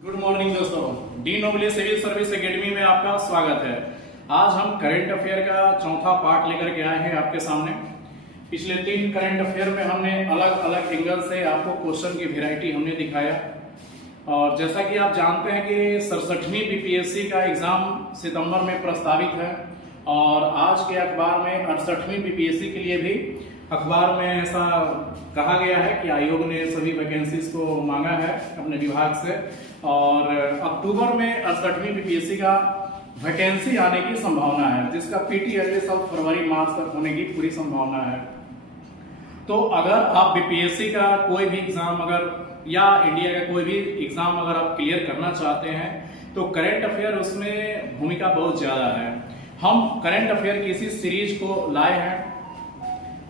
Good morning दोस्तों, डी नोबली सिविल सर्विस एकेडमी में आपका स्वागत है। आज हम करंट अफेयर का चौथा पार्ट लेकर के आए हैं आपके सामने। पिछले 3 करंट अफेयर में हमने अलग अलग एंगल से आपको क्वेश्चन की वैरायटी हमने दिखाया और जैसा कि आप जानते हैं कि 67वीं बीपीएससी का एग्जाम सितंबर में प्रस्तावित है और आज के अखबार में 68वीं बीपीएससी के लिए भी अखबार में ऐसा कहा गया है कि आयोग ने सभी वैकेंसीज को मांगा है अपने विभाग से और अक्टूबर में 68वीं बीपीएससी का वैकेंसी आने की संभावना है, जिसका पीटी सब फरवरी मार्च तक होने की पूरी संभावना है। तो अगर आप बीपीएससी का कोई भी एग्जाम अगर या इंडिया का कोई भी एग्जाम अगर आप क्लियर करना चाहते हैं तो करंट अफेयर उसमें भूमिका बहुत ज्यादा है। हम करंट अफेयर की इसी सीरीज को लाए हैं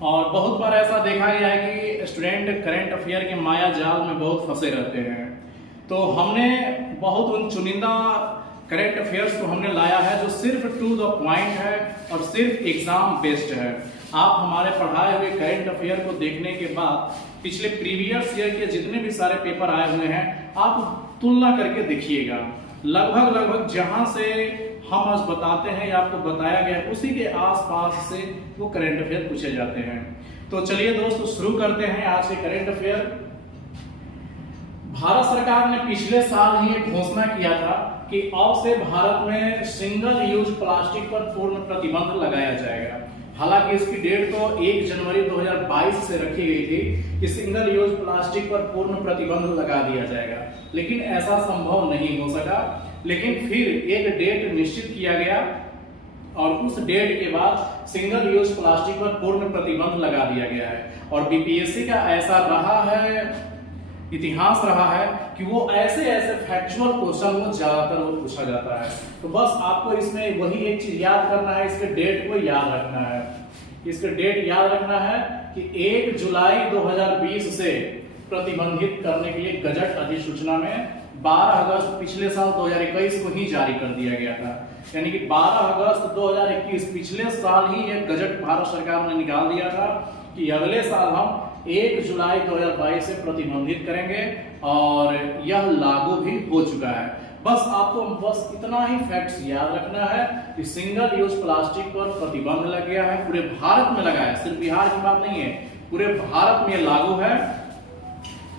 और बहुत बार ऐसा देखा गया है कि स्टूडेंट करंट अफेयर के माया जाल में बहुत फंसे रहते हैं। तो हमने बहुत उन चुनिंदा करंट अफेयर्स को हमने लाया है जो सिर्फ टू द पॉइंट है और सिर्फ एग्जाम बेस्ड है। आप हमारे पढ़ाए हुए करंट अफेयर को देखने के बाद पिछले प्रीवियस ईयर के जितने भी सारे पेपर आए हुए हैं आप तुलना करके देखिएगा। लगभग जहां से हम आज बताते हैं या आपको बताया गया उसी के आसपास से वो करंट अफेयर पूछे जाते हैं। तो चलिए दोस्तों शुरू करते हैं आज के करंट अफेयर। भारत सरकार ने पिछले साल ही एक घोषणा किया था कि अब से भारत में सिंगल यूज प्लास्टिक पर पूर्ण प्रतिबंध लगाया जाएगा। हालांकि इसकी डेट तो 1 जनवरी 2022 से रखी गई थी कि सिंगल यूज प्लास्टिक पर पूर्ण प्रतिबंध लगा दिया जाएगा, लेकिन ऐसा संभव नहीं हो सका। लेकिन फिर एक डेट निश्चित किया गया और उस डेट के बाद सिंगल यूज प्लास्टिक पर पूर्ण प्रतिबंध लगा दिया गया है। और बीपीएससी का ऐसा रहा है, इतिहास रहा है कि वो ऐसे फैक्चुअल क्वेश्चन वो ज्यादातर वो पूछा जाता है। तो बस आपको इसमें वही एक चीज याद करना है, इसके डेट को याद रखना है। इसके डेट याद रखना है कि 1 जुलाई 2020 से प्रतिबंधित करने के लिए गजट अधिसूचना में 12 अगस्त पिछले साल 2021 को ही जारी कर दिया गया था। यानी कि 12 अगस्त 2021 पिछले साल ही ये गजट भारत सरकार ने निकाल दिया था कि अगले साल हम 1 जुलाई 2022 से प्रतिबंधित करेंगे और यह लागू भी हो चुका है। बस आपको बस इतना ही फैक्ट्स याद रखना है कि सिंगल यूज प्लास्टिक पर प्रतिबंध लग गया है, पूरे भारत में लगा है, सिर्फ बिहार की बात नहीं है, पूरे भारत में लागू है।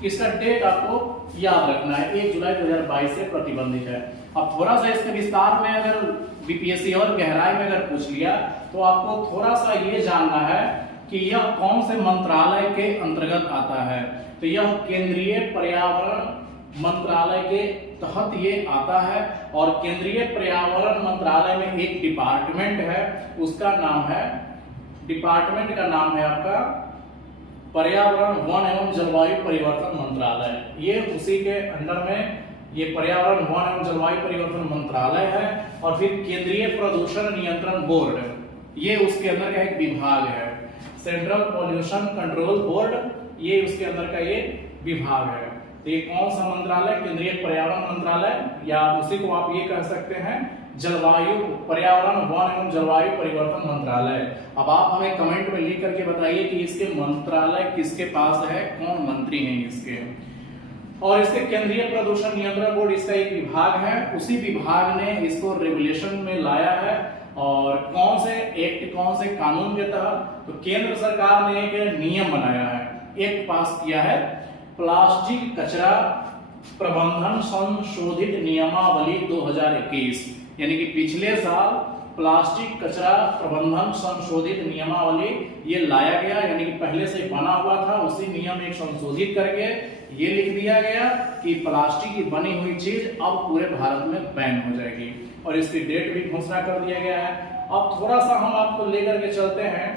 इसका डेट आपको याद रखना है, 1 जुलाई 2022 से प्रतिबंधित है। अब थोड़ा सा इसके विस्तार में अगर बीपीएससी और गहराई में अगर पूछ लिया तो आपको थोड़ा सा ये जानना है कि यह कौन से मंत्रालय के अंतर्गत आता है। तो यह केंद्रीय पर्यावरण मंत्रालय के तहत ये आता है और केंद्रीय पर्यावरण मंत्रालय में एक डिपार्टमेंट है, उसका नाम है, डिपार्टमेंट का नाम है आपका पर्यावरण वन एवं जलवायु परिवर्तन मंत्रालय। ये उसी के अंडर में ये पर्यावरण वन एवं जलवायु परिवर्तन मंत्रालय है। और फिर केंद्रीय प्रदूषण नियंत्रण बोर्ड, ये उसके अंदर का एक विभाग है। सेंट्रल पॉल्यूशन कंट्रोल बोर्ड, ये उसके अंदर का ये विभाग है। तो ये कौन सा मंत्रालय? केंद्रीय पर्यावरण मंत्रालय, या उसी को आप ये कह सकते हैं जलवायु पर्यावरण वन एवं जलवायु परिवर्तन मंत्रालय। अब आप हमें कमेंट में लिख करके बताइए कि इसके मंत्रालय किसके पास है, कौन मंत्री हैं इसके। और इसके केंद्रीय प्रदूषण नियंत्रण बोर्ड, इसका एक विभाग है, उसी विभाग ने इसको रेगुलेशन में लाया है। और कौन से एक्ट, कौन से कानून के तहत? तो केंद्र सरकार ने एक नियम बनाया है, एक्ट पास किया है, प्लास्टिक कचरा प्रबंधन संशोधित नियमावली 2021। यानी कि पिछले साल प्लास्टिक कचरा प्रबंधन संशोधित नियमावली ये लाया गया, यानी कि पहले से बना हुआ था, उसी नियम एक संशोधित करके ये लिख दिया गया कि प्लास्टिक की बनी हुई चीज अब पूरे भारत में बैन हो जाएगी और इसकी डेट भी घोषणा कर दिया गया है। अब थोड़ा सा हम आपको लेकर के चलते हैं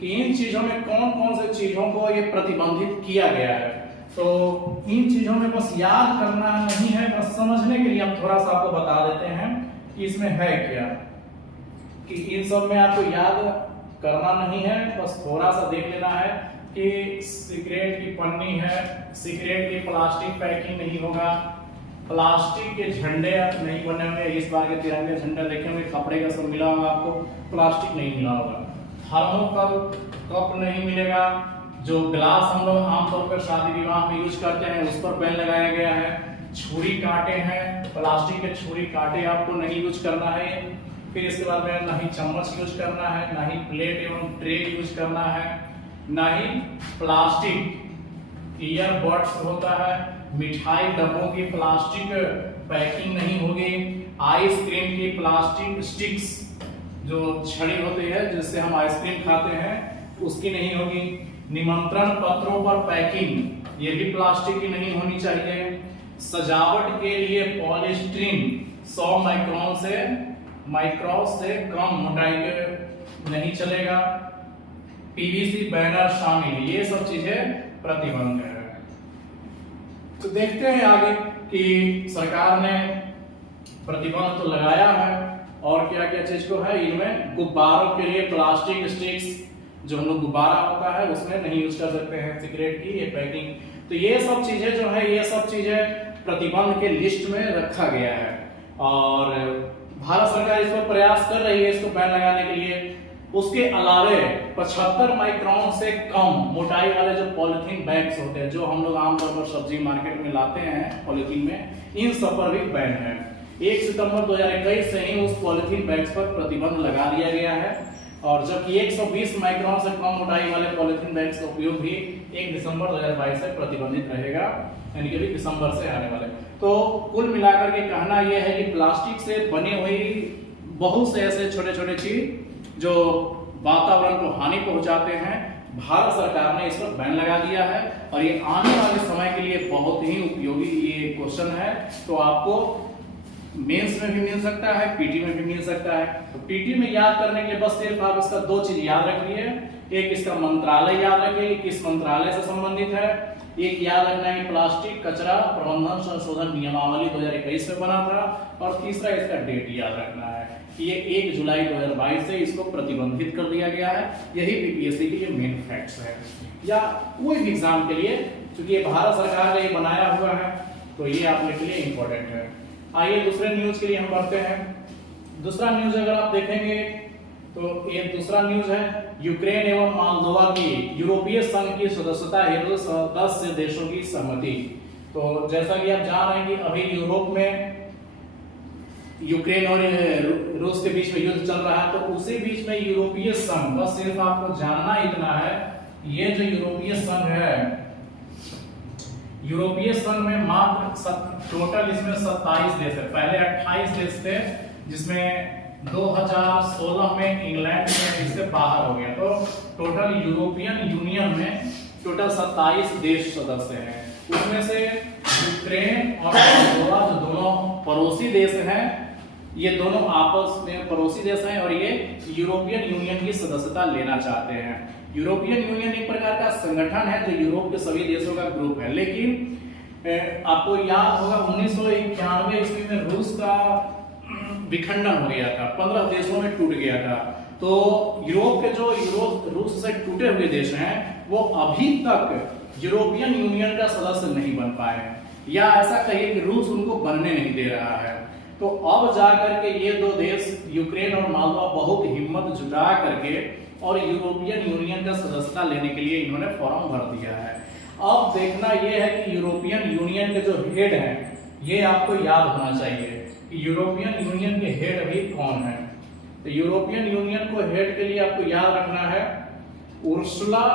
कि इन चीजों में कौन कौन से चीजों को ये प्रतिबंधित किया गया है। तो इन चीजों में बस याद करना नहीं है, बस समझने के लिए हम थोड़ा सा आपको बता देते हैं कि इसमें है क्या, कि इन सब में आपको याद करना नहीं है, बस थोड़ा सा देख लेना है कि सिगरेट की पन्नी है, सिगरेट की प्लास्टिक पैकिंग नहीं होगा, प्लास्टिक के झंडे नहीं बने हुए, इस बार के तिरंगे झंडे देखे होंगे कपड़े का सब मिला होगा, आपको प्लास्टिक नहीं मिला होगा, थर्मोकोल कप नहीं मिलेगा, जो ग्लास हम लोग आमतौर पर शादी विवाह में यूज करते हैं उस पर बैन लगाया गया है, छुरी कांटे हैं, प्लास्टिक के छुरी कांटे आपको नहीं यूज करना है। फिर इसके बाद में ना ही चम्मच यूज करना है, ना ही प्लेट एवं ट्रे यूज करना है, ना ही प्लास्टिक ईयरबड्स होता है, मिठाई डब्बों की प्लास्टिक पैकिंग नहीं होगी, आइसक्रीम की प्लास्टिक स्टिक्स जो छड़ी होती है जिससे हम आइसक्रीम खाते हैं उसकी नहीं होगी, निमंत्रण पत्रों पर पैकिंग ये भी प्लास्टिक की नहीं होनी चाहिए, सजावट के लिए पॉलीस्टीरीन 100 माइक्रोन से कम मोटाई के नहीं चलेगा, पीवीसी बैनर शामिल, ये सब चीजें प्रतिबंध है। तो देखते हैं आगे कि सरकार ने प्रतिबंध तो लगाया है और क्या क्या चीज को है, इनमें गुब्बारों के लिए प्लास्टिक स्टिक्स जो हम लोग गुब्बारा होता है उसमें नहीं यूज कर सकते हैं, सिगरेट की ये पैकिंग, तो ये सब चीजें जो है ये सब चीजें प्रतिबंध के लिस्ट में रखा गया है। और भारत सरकार इस पर प्रयास कर रही है इसको बैन लगाने के लिए। उसके अलावे 75 माइक्रोन से कम मोटाई वाले जो पॉलिथीन बैग्स होते हैं जो हम लोग आमतौर पर सब्जी मार्केट में लाते हैं पॉलिथीन में, इन सब पर भी बैन है। 1 सितंबर 2021 से ही उस पॉलिथीन बैग्स पर प्रतिबंध लगा दिया गया है और जबकि 120 माइक्रोन से कम मोटाई वाले पॉलिथीन बैग्स का उपयोग भी 1 दिसंबर 2022 से प्रतिबंधित रहेगा, यानी कि दिसंबर से आने वाले। तो कुल मिलाकर के कहना यह है कि प्लास्टिक से बनी हुई बहुत से ऐसे छोटे छोटे चीज जो वातावरण को हानि पहुंचाते हैं, भारत सरकार ने इस पर बैन लगा दिया है और ये आने वाले समय के लिए बहुत ही उपयोगी ये क्वेश्चन है। तो आपको मेंस में भी मिल सकता है, पीटी में भी मिल सकता है। तो पीटी में याद करने के लिए बस सिर्फ आप इसका 2 चीज याद रखिए, एक इसका मंत्रालय याद रखिए किस मंत्रालय से संबंधित है, एक याद रखना है प्लास्टिक कचरा प्रबंधन संशोधन नियमावली 2021 में बना था, और तीसरा इसका डेट याद रखना है कि ये 1 जुलाई 2022 से इसको प्रतिबंधित कर दिया गया है। यही बीपीएससी के लिए मेन फैक्ट्स है या कोई भी एग्जाम के लिए, क्योंकि ये भारत सरकार ने ये बनाया हुआ है तो ये आप लोग के लिए इंपॉर्टेंट है। आइए दूसरे न्यूज के लिए हम बढ़ते हैं। दूसरा न्यूज अगर आप देखेंगे तो ये दूसरा न्यूज है यूक्रेन एवं मोल्दोवा की यूरोपीय संघ की सदस्यता हेतु 10 देशों की सहमति। तो जैसा कि आप जान रहे हैं कि अभी यूरोप में यूक्रेन और रूस के बीच में युद्ध चल रहा है, तो उसी बीच में यूरोपीय संघ, बस सिर्फ आपको जानना इतना है, ये जो यूरोपीय संघ है, यूरोपीय संघ में मात्र टोटल इसमें 27 देश है। पहले 28 देश थे जिसमें 2016 में इंग्लैंड में इससे बाहर हो गया, तो टोटल यूरोपियन यूनियन में टोटल 27 देश सदस्य हैं। उसमें से यूक्रेन और मोल्दोवा जो दोनों पड़ोसी देश हैं, ये दोनों आपस में पड़ोसी देश हैं और ये यूरोपियन यूनियन की सदस्यता लेना चाहते हैं। यूरोपियन यूनियन एक प्रकार का संगठन है जो यूरोप के सभी देशों का ग्रुप है, लेकिन आपको याद होगा 1991 ईस्वी में रूस का विखंडन हो गया था, 15 देशों में टूट गया था। तो यूरोप के जो रूस से टूटे हुए देश हैं वो अभी तक यूरोपियन यूनियन का सदस्य नहीं बन पाए, या ऐसा कहिए कि रूस उनको बनने नहीं दे रहा है। तो अब जाकर के ये 2 देश यूक्रेन और मोल्दोवा बहुत हिम्मत जुटा करके और यूरोपियन यूनियन का सदस्यता लेने के लिए इन्होंने फॉर्म भर दिया है। अब देखना यह है कि यूरोपियन यूनियन के जो हेड हैं, ये आपको याद होना चाहिए कि यूरोपियन यूनियन के हेड अभी कौन है। तो यूरोपियन यूनियन को हेड के लिए आपको याद रखना है उर्सुला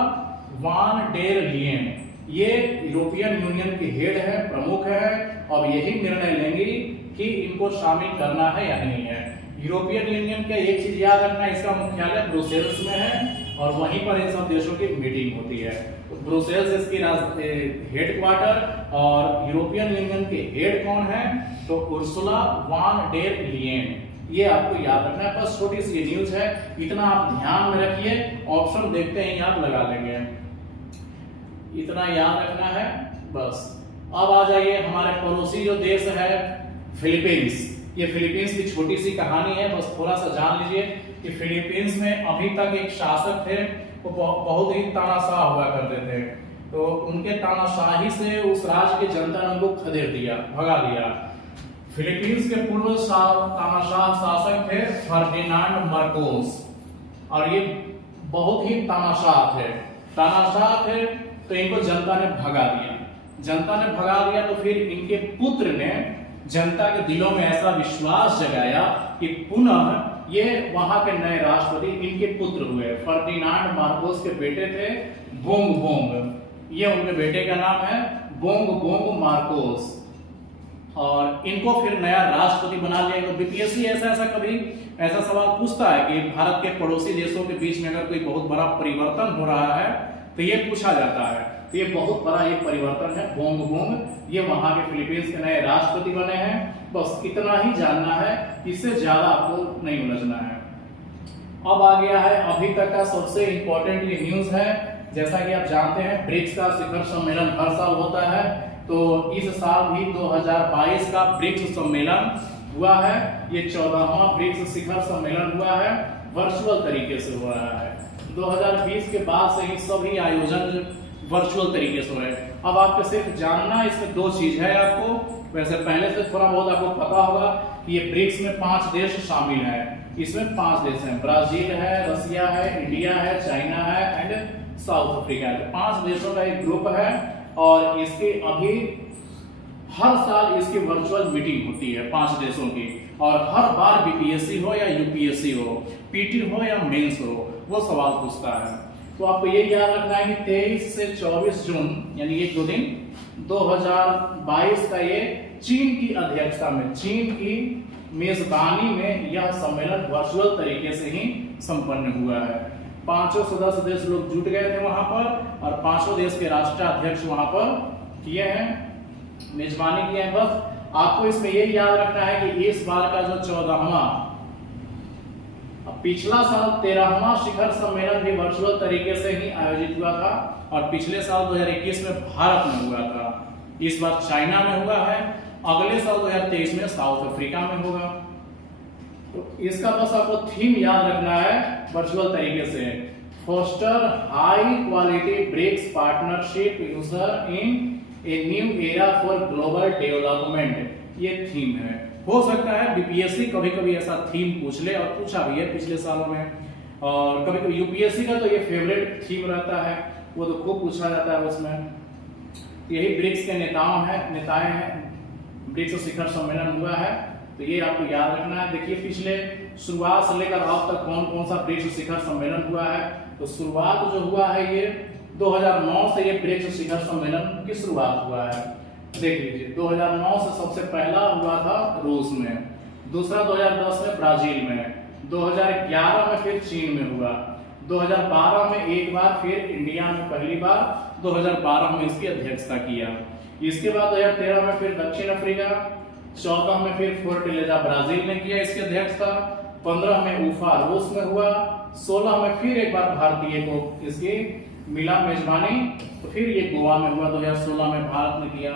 वान डेर लियन, ये यूरोपियन यूनियन के हेड है, प्रमुख है, और यही निर्णय लेंगी कि इनको शामिल करना है या नहीं है। यूरोपियन यूनियन का एक चीज याद रखना, इसका मुख्यालय ब्रुसेल्स में है और वहीं पर इन सब देशों की मीटिंग होती है। ब्रुसेल्स इसकी हेडक्वार्टर, और यूरोपियन यूनियन के हेड कौन है, तो उर्सुला वान डेर लियन, ये आपको याद रखना है। बस छोटी सी न्यूज है, इतना आप ध्यान में रखिए, ऑप्शन देखते हैं याद लगा लेंगे, इतना याद रखना है बस। अब आ जाइए हमारे पड़ोसी जो देश है फिलीपींस। ये फिलीपींस की छोटी सी कहानी है, बस थोड़ा सा जान लीजिए कि फिलीपींस में अभी तक एक शासक थे, वो बहुत ही तानाशाह हुआ करते थे। तो उनके तानाशाही से उस राज्य की जनता ने उनको खदेड़ दिया, भगा दिया। फिलीपींस के पूर्व तानाशाह शासक थे फर्डिनांड मार्कोस, और ये बहुत ही तानाशाह थे तो इनको जनता ने भगा दिया। जनता ने भगा दिया तो फिर इनके पुत्र ने जनता के दिलों में ऐसा विश्वास जगाया कि पुनः ये वहां के नए राष्ट्रपति इनके पुत्र हुए। फर्डिनांड मार्कोस के बेटे थे बोंग बोंग, ये उनके बेटे का नाम है बोंग बोंग मार्कोस, और इनको फिर नया राष्ट्रपति बना लिया। तो बीपीएससी ऐसा कभी ऐसा सवाल पूछता है कि भारत के पड़ोसी देशों के बीच में अगर कोई बहुत बड़ा परिवर्तन हो रहा है तो ये पूछा जाता है। तो ये बहुत बड़ा एक परिवर्तन है बोंग बोंग, ये वहां के फिलीपींस के नए राष्ट्रपति बने हैं। बस इतना ही जानना है, इससे ज्यादा आपको नहीं उलझना है। अब आ गया है अभी तक का सबसे इंपॉर्टेंट ये न्यूज है। जैसा कि आप जानते हैं ब्रिक्स का शिखर सम्मेलन हर साल होता है, तो इस साल भी 2022 का ब्रिक्स सम्मेलन हुआ है। ये 14वां ब्रिक्स शिखर सम्मेलन हुआ है, वर्चुअल तरीके से हो रहा है। 2020 के बाद से ही सभी आयोजन वर्चुअल तरीके से हो रहे हैं। अब आपको सिर्फ जानना इसमें दो चीज है आपको, वैसे पहले से थोड़ा बहुत आपको पता होगा कि ये ब्रिक्स में 5 देश शामिल हैं। इसमें 5 देश हैं, ब्राजील है, रसिया है, इंडिया है, चाइना है एंड साउथ अफ्रीका है। 5 देशों का एक ग्रुप है और इसके अभी हर साल इसकी वर्चुअल मीटिंग होती है 5 देशों की, और हर बार बीपीएससी हो या यूपीएससी हो, पीटी हो या मेंस हो, वो सवाल पूछता है। तो आपको ये याद रखना है कि 23 से 24 जून यानी 1-2 दिन 2022 का ये चीन की अध्यक्षता में, चीन की मेजबानी में यह सम्मेलन वर्चुअल तरीके से ही संपन्न हुआ है। 5 सदस्य देश लोग जुट गए थे वहां पर, और 5 देश के राष्ट्राध्यक्ष वहां पर किए हैं, मेजबानी किए हैं। बस आपको इसमें ये याद रखना है कि इस बार का जो 14वां, पिछला साल 13वां शिखर सम्मेलन भी वर्चुअल तरीके से ही आयोजित हुआ था, और पिछले साल 2021 में भारत में हुआ था। इस बार चाइना में हुआ है, अगले साल 2023 में साउथ अफ्रीका में होगा। तो इसका बस आपको थीम याद रखना है वर्चुअल तरीके से, foster high quality BRICS partnership usher in a new era for global development, ये थीम है। हो सकता है बीपीएससी कभी कभी ऐसा थीम पूछ ले, और पूछा भी है पिछले सालों में, और कभी कभी यूपीएससी का तो ये फेवरेट थीम रहता है, वो तो खूब पूछा जाता है उसमें। यही ब्रिक्स के नेताएं हैं, ब्रिक्स शिखर सम्मेलन हुआ है, तो ये आपको याद रखना है। देखिए पिछले शुरुआत से लेकर अब तक कौन कौन सा ब्रिक्स शिखर सम्मेलन हुआ है। तो शुरुआत जो हुआ है ये 2009 से ये ब्रिक्स शिखर सम्मेलन की शुरुआत हुआ है। देख लीजिए 2009 से सबसे पहला हुआ था रूस में, दूसरा 2010 में ब्राजील में, 2011 में फिर चीन में हुआ, 2012 में एक बार फिर इंडिया में पहली बार 2012 में इसकी अध्यक्षता किया। इसके बाद 2013 में फिर दक्षिण अफ्रीका, 14 में फिर फोर्टलेजा ब्राजील ने किया इसकी अध्यक्षता, 15 में उफा रूस में हुआ, 16 में फिर एक बार भारतीय को इसकी मिला मेजबानी, तो फिर ये गोवा में हुआ, 2016 में भारत ने किया,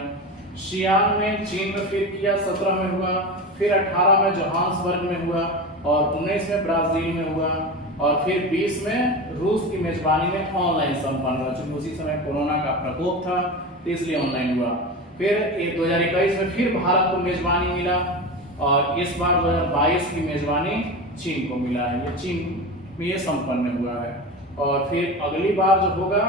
शियान में चीन में फिर किया, 17 में हुआ, फिर 18 में जोहान्सबर्ग में हुआ, और 19 में ब्राजील में हुआ, और फिर 20 में रूस की मेजबानी में ऑनलाइन संपन्न हुआ, क्योंकि उसी समय कोरोना का प्रकोप था तो इसलिए ऑनलाइन हुआ। फिर 2021 में फिर भारत को मेजबानी मिला, और इस बार 2022 की मेजबानी चीन को मिला है, ये चीन में ये संपन्न हुआ है। और फिर अगली बार जो होगा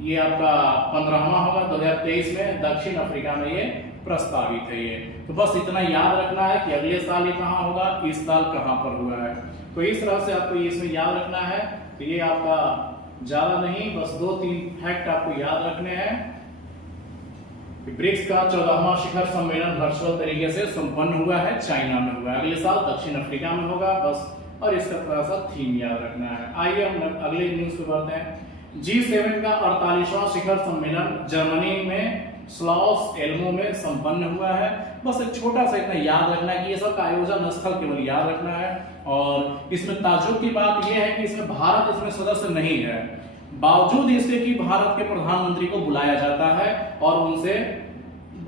ये आपका 15वां होगा 2023 में, दक्षिण अफ्रीका में ये प्रस्तावित है ये। तो बस इतना याद रखना है कि अगले साल ये कहाँ होगा, इस साल कहाँ पर हुआ है। तो इस तरह से आपको इसमें याद रखना है। तो ये आपका ज्यादा नहीं, बस 2-3 फैक्ट आपको याद रखने हैं। ब्रिक्स का 14वां शिखर सम्मेलन वर्चुअल तरीके से संपन्न हुआ है, चाइना में हुआ है, अगले साल दक्षिण अफ्रीका में होगा बस, और इसका थोड़ा सा थीम याद रखना है। आइए हम अगले न्यूज पे बढ़ते हैं। G7 का 48वां शिखर सम्मेलन जर्मनी में स्लॉस एल्मो में संपन्न हुआ है। बस एक छोटा सा इतना याद रखना है कि ये सब का आयोजन स्थल केवल याद रखना है। और इसमें ताज्जुब की बात यह है कि इसमें भारत इसमें सदस्य नहीं है, बावजूद इसके कि भारत के प्रधानमंत्री को बुलाया जाता है और उनसे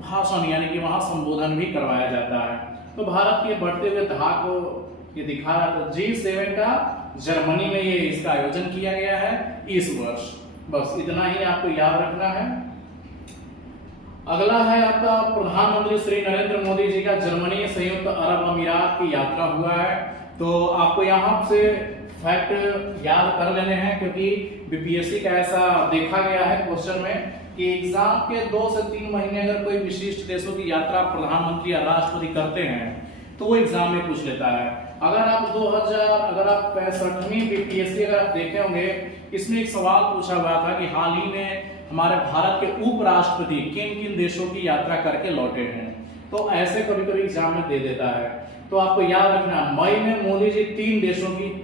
भाषण यानी कि वहां संबोधन भी करवाया जाता है। तो भारत के बढ़ते हुए धाक को ये दिखा रहा था। G7 का जर्मनी में ये इसका आयोजन किया गया है इस वर्ष। बस इतना ही आपको याद रखना है। अगला है आपका प्रधानमंत्री श्री नरेंद्र मोदी जी का जर्मनी संयुक्त अरब अमीरात की यात्रा हुआ है। तो आपको यहाँ से फैक्ट याद कर लेने हैं, क्योंकि बीपीएससी का ऐसा देखा गया है क्वेश्चन में कि एग्जाम के 2 से 3 महीने अगर कोई विशिष्ट देशों की यात्रा प्रधानमंत्री या राष्ट्रपति करते हैं तो वो एग्जाम में पूछ लेता है। अगर आप 65वीं बीपीएससी अगर आप देखे होंगे, इसमें एक सवाल पूछा हुआ था कि हाल ही में हमारे भारत के उपराष्ट्रपति किन किन देशों की यात्रा करके लौटे हैं। तो ऐसे कभी कभी एग्जाम में दे देता है। तो आपको याद रखना, मई में मोदी जी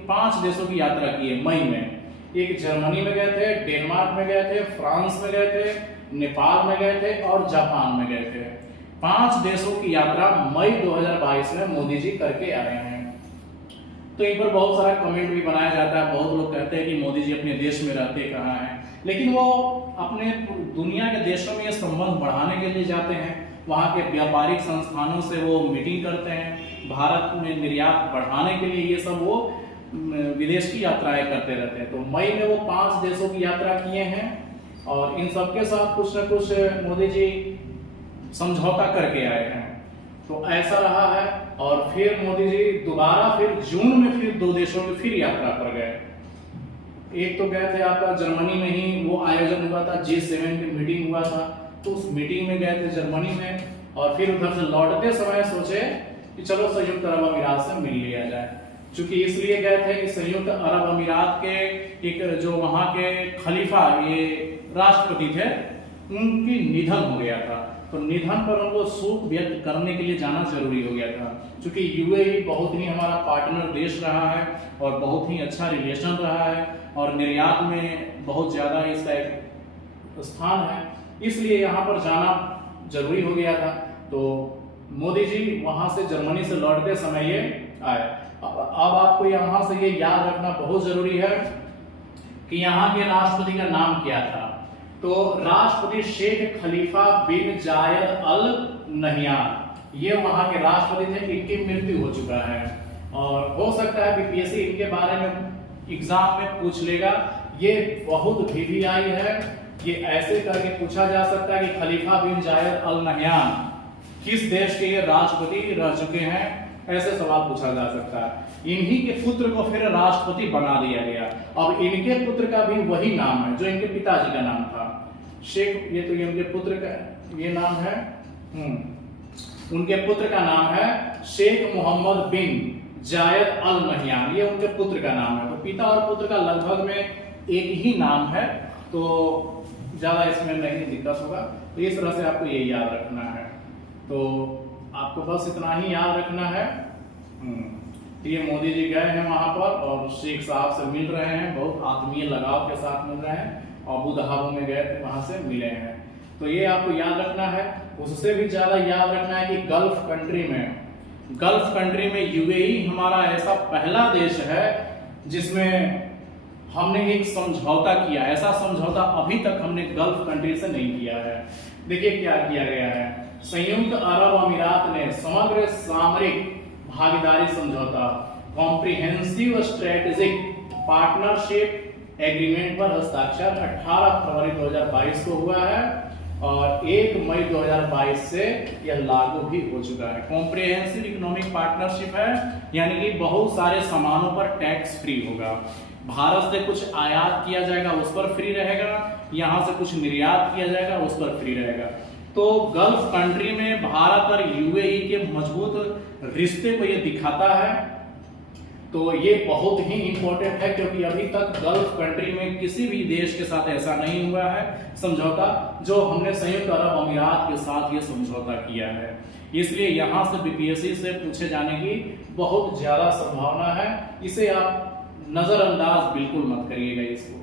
5 देशों की यात्रा की है। मई में एक जर्मनी में गए थे, डेनमार्क में गए थे, फ्रांस में गए थे, नेपाल में गए थे और जापान में गए थे। 5 देशों की यात्रा मई 2022 में मोदी जी करके आए हैं। तो इन पर बहुत सारा कमेंट भी बनाया जाता है। बहुत लोग कहते हैं कि मोदी जी अपने देश में रहते कहाँ हैं, लेकिन वो अपने दुनिया के देशों में ये संबंध बढ़ाने के लिए जाते हैं। वहाँ के व्यापारिक संस्थानों से वो मीटिंग करते हैं। भारत में निर्यात बढ़ाने के लिए ये सब वो विदेश की यात्राएं करते रहते हैं। तो मई में वो 5 देशों की यात्रा किए हैं और इन सबके साथ कुछ न कुछ मोदी जी समझौता करके आए हैं। तो ऐसा रहा है। और फिर मोदी जी दोबारा फिर जून में फिर 2 देशों की फिर यात्रा पर गए। एक तो गए थे आपका जर्मनी में ही वो आयोजन हुआ था, G7 की मीटिंग हुआ था, तो उस मीटिंग में गए थे जर्मनी में। और फिर उधर से लौटते समय सोचे कि चलो संयुक्त अरब अमीरात से मिल लिया जाए। चूंकि इसलिए गए थे कि संयुक्त अरब अमीरात के एक जो वहां के खलीफा ये राष्ट्रपति थे, उनकी निधन हो गया था। तो निधन पर उनको शोक व्यक्त करने के लिए जाना जरूरी हो गया था। क्योंकि यूएई बहुत ही हमारा पार्टनर देश रहा है और बहुत ही अच्छा रिलेशन रहा है और निर्यात में बहुत ज्यादा इसका एक स्थान है, इसलिए यहाँ पर जाना जरूरी हो गया था। तो मोदी जी वहां से जर्मनी से लौटते समय ये आए। अब आपको यहाँ से ये याद रखना बहुत जरूरी है कि यहाँ के राष्ट्रपति का नाम क्या था। तो राष्ट्रपति शेख खलीफा बिन जायद अल नहियान, ये वहां के राष्ट्रपति थे। इनकी मृत्यु हो चुका है और हो सकता है बीपीएससी इनके बारे में एग्जाम में पूछ लेगा। ये बहुत वीवीआई है, ये ऐसे करके पूछा जा सकता है कि खलीफा बिन जायद अल नहियान किस देश के ये राष्ट्रपति रह चुके हैं, ऐसे सवाल पूछा जा सकता है। इन्हीं के पुत्र को फिर राष्ट्रपति बना दिया गया। अब इनके पुत्र का भी वही नाम है जो इनके पिताजी का नाम था, शेख। ये तो इनके पुत्र का ये नाम है, उनके पुत्र का नाम है शेख मोहम्मद बिन जायद अल नहियान, ये उनके पुत्र का नाम है। तो पिता और पुत्र का लगभग में एक ही नाम है, तो ज्यादा इसमें नहीं दिक्कत होगा। तो इस तरह से आपको ये याद रखना है। तो आपको बस इतना ही याद रखना है। ये मोदी जी गए हैं वहां पर और शेख साहब से मिल रहे हैं, बहुत आत्मीय लगाव के साथ मिल रहे हैं। अबू धाबी में गए थे, वहां से मिले हैं। तो ये आपको याद रखना है। उससे भी ज्यादा याद रखना है कि गल्फ कंट्री में यूएई हमारा ऐसा पहला देश है जिसमें हमने एक समझौता किया। ऐसा समझौता अभी तक हमने गल्फ कंट्री से नहीं किया है। देखिए क्या किया गया है। संयुक्त अरब अमीरात ने समग्र सामरिक भागीदारी समझौता कॉम्प्रिहेंसिव स्ट्रेटेजिक पार्टनरशिप एग्रीमेंट पर हस्ताक्षर 18 फरवरी 2022 को हुआ है और 1 मई 2022 से यह लागू भी हो चुका है। कॉम्प्रिहेंसिव इकोनॉमिक पार्टनरशिप है, यानी कि बहुत सारे सामानों पर टैक्स फ्री होगा। भारत से कुछ आयात किया जाएगा उस पर फ्री रहेगा, यहां से कुछ निर्यात किया जाएगा उस पर फ्री रहेगा। तो गल्फ कंट्री में भारत और यूएई के मजबूत रिश्ते को ये दिखाता है। तो ये बहुत ही इंपॉर्टेंट है क्योंकि अभी तक गल्फ कंट्री में किसी भी देश के साथ ऐसा नहीं हुआ है समझौता, जो हमने संयुक्त अरब अमीरात के साथ ये समझौता किया है। इसलिए यहां से बीपीएससी से पूछे जाने की बहुत ज्यादा संभावना है। इसे आप नजरअंदाज बिल्कुल मत करिएगा इसको।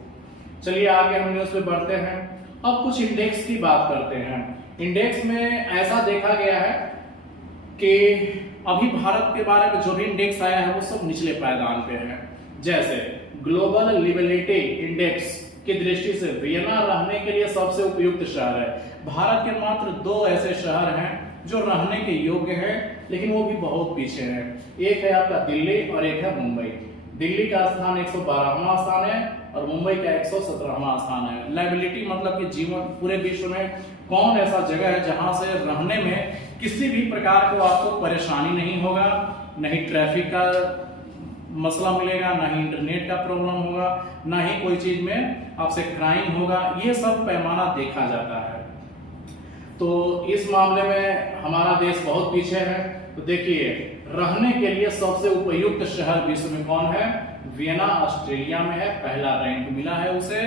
चलिए आगे हम न्यूज़ पे बढ़ते हैं। अब कुछ इंडेक्स की बात करते हैं। इंडेक्स में ऐसा देखा गया है कि अभी भारत के बारे में जो भी इंडेक्स आया है वो सब निचले पायदान पे है। जैसे ग्लोबल लिबिलिटी इंडेक्स की दृष्टि से वियना रहने के लिए सबसे उपयुक्त शहर है। भारत के मात्र 2 ऐसे शहर हैं जो रहने के योग्य हैं, लेकिन वो भी बहुत पीछे हैं। एक है आपका दिल्ली और एक है मुंबई। दिल्ली का स्थान 112वां स्थान है और मुंबई का 117वां स्थान है। लाइबिलिटी मतलब कि जीवन पूरे विश्व में कौन ऐसा जगह है जहां से रहने में किसी भी प्रकार को आपको परेशानी नहीं होगा, नहीं ट्रैफिक का मसला मिलेगा, ना ही इंटरनेट का प्रॉब्लम होगा, ना ही कोई चीज में आपसे क्राइम होगा। ये सब पैमाना देखा जाता है। तो इस मामले में हमारा देश बहुत पीछे है। तो देखिए, रहने के लिए सबसे उपयुक्त शहर विश्व में कौन है? वियना ऑस्ट्रेलिया में है, पहला रैंक मिला है उसे।